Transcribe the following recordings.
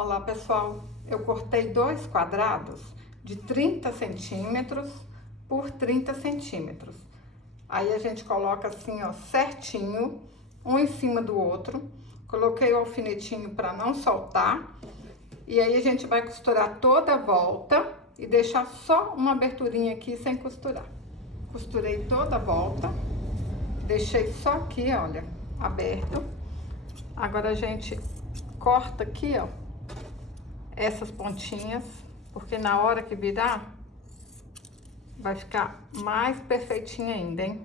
Olá pessoal, eu cortei dois quadrados de 30 centímetros por 30 centímetros. Aí a gente coloca assim, ó, certinho, um em cima do outro. Coloquei o alfinetinho para não soltar. E aí a gente vai costurar toda a volta e deixar só uma aberturinha aqui sem costurar. Costurei toda a volta, deixei só aqui, olha, aberto. Agora a gente corta aqui, ó, essas pontinhas, porque na hora que virar, vai ficar mais perfeitinho ainda, hein?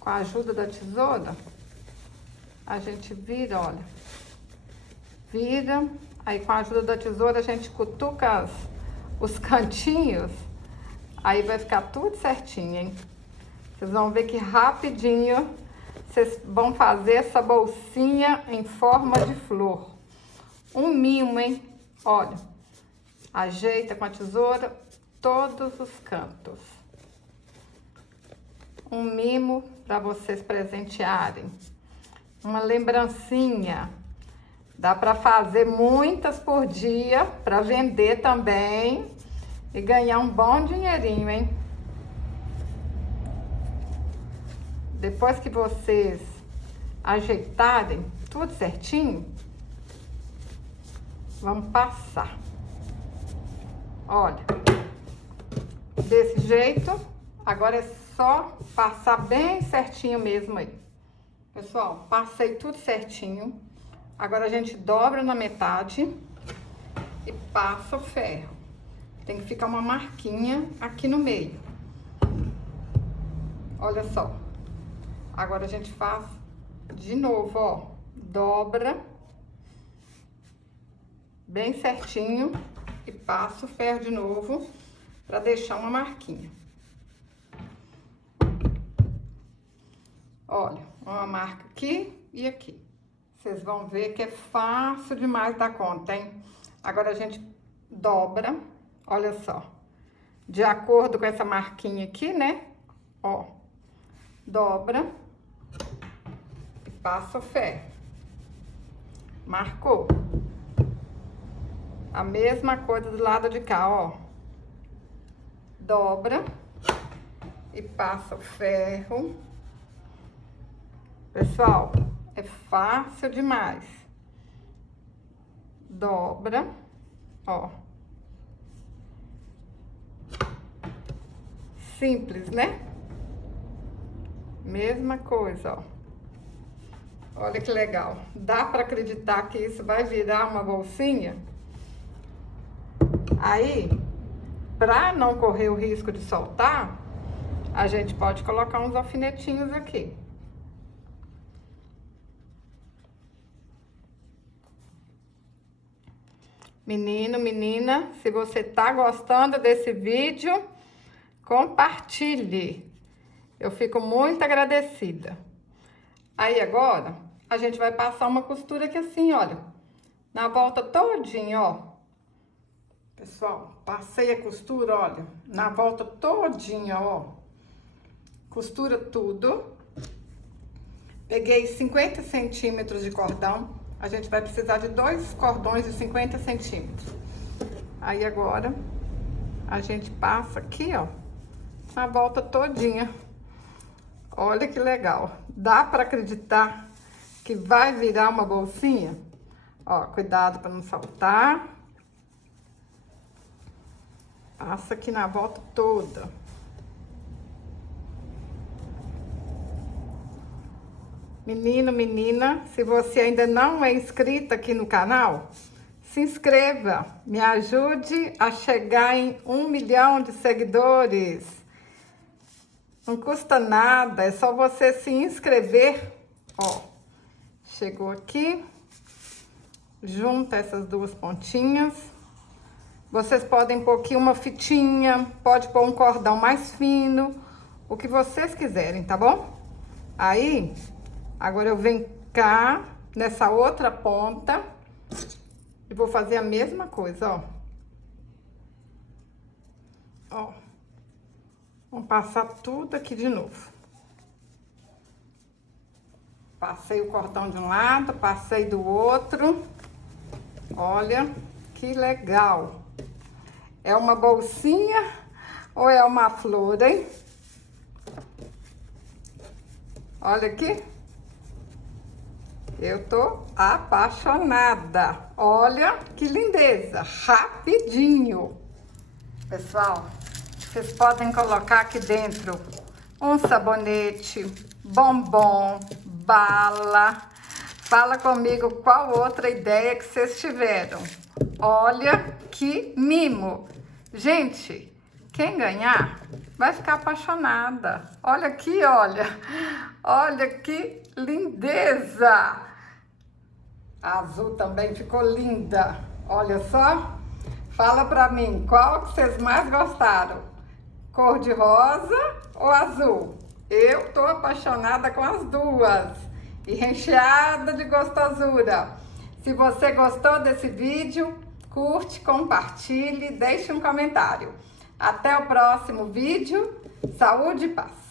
Com a ajuda da tesoura, a gente vira, olha. Vira, aí com a ajuda da tesoura a gente cutuca os cantinhos, aí vai ficar tudo certinho, hein? Vocês vão ver que rapidinho vocês vão fazer essa bolsinha em forma de flor. Um mimo, hein? Olha, ajeita com a tesoura todos os cantos. Um mimo para vocês presentearem. Uma lembrancinha. Dá para fazer muitas por dia para vender também e ganhar um bom dinheirinho, hein? Depois que vocês ajeitarem tudo certinho, vamos passar. Olha, desse jeito, agora é só passar bem certinho mesmo aí. Pessoal, passei tudo certinho. Agora a gente dobra na metade e passa o ferro. Tem que ficar uma marquinha aqui no meio. Olha só. Agora a gente faz de novo, ó. Dobra bem certinho e passa o ferro de novo para deixar uma marquinha. Olha, uma marca aqui e aqui. Vocês vão ver que é fácil demais dar conta, hein? Agora a gente dobra, olha só. De acordo com essa marquinha aqui, né? Ó, dobra e passa o ferro. Marcou. A mesma coisa do lado de cá, ó. Dobra e passa o ferro. Pessoal, é fácil demais. Dobra, ó. Simples, né? Mesma coisa, ó. Olha que legal. Dá para acreditar que isso vai virar uma bolsinha? Aí, para não correr o risco de soltar, a gente pode colocar uns alfinetinhos aqui. Menino, menina, se você tá gostando desse vídeo, compartilhe. Eu fico muito agradecida. Aí agora, a gente vai passar uma costura aqui assim, olha. Na volta todinha, ó. Pessoal, passei a costura, olha. Na volta todinha, ó. Costura tudo. Peguei 50 centímetros de cordão. A gente vai precisar de 2 cordões de 50 centímetros. Aí agora, a gente passa aqui, ó, na volta todinha. Olha que legal. Dá para acreditar que vai virar uma bolsinha? Ó, cuidado para não saltar. Passa aqui na volta toda. Menino, menina, se você ainda não é inscrita aqui no canal, se inscreva, me ajude a chegar em 1 milhão de seguidores. Não custa nada, é só você se inscrever. Ó, chegou aqui, junta essas duas pontinhas. Vocês podem pôr aqui uma fitinha, pode pôr um cordão mais fino, o que vocês quiserem, tá bom? Aí, agora eu venho cá, nessa outra ponta, e vou fazer a mesma coisa, ó. Ó. Vamos passar tudo aqui de novo. Passei o cordão de um lado, passei do outro. Olha que legal. É uma bolsinha ou é uma flor, hein? Olha aqui. Eu tô apaixonada. Olha que lindeza. Rapidinho. Pessoal, vocês podem colocar aqui dentro um sabonete, bombom, bala. Fala comigo qual outra ideia que vocês tiveram. Olha que mimo. Gente, quem ganhar vai ficar apaixonada. Olha aqui, olha. Olha que lindeza. A azul também ficou linda. Olha só. Fala pra mim, qual que vocês mais gostaram? Cor de rosa ou azul? Eu tô apaixonada com as duas. E recheada de gostosura. Se você gostou desse vídeo, curte, compartilhe, deixe um comentário. Até o próximo vídeo. Saúde e paz.